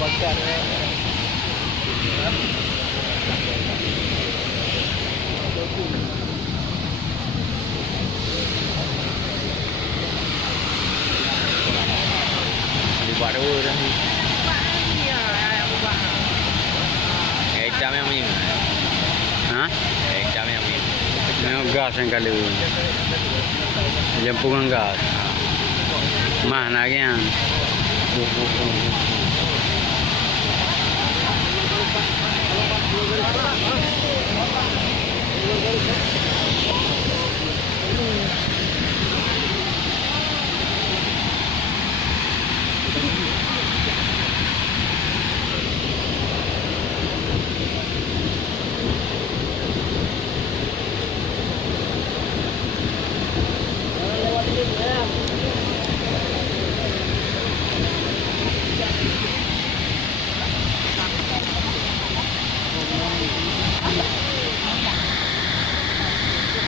bakar. Buat dua dah ni. Hitam yang ni. Ha? Hitam yang ni. Yang gas yang kali. Lempungan gas. Mah nak yang.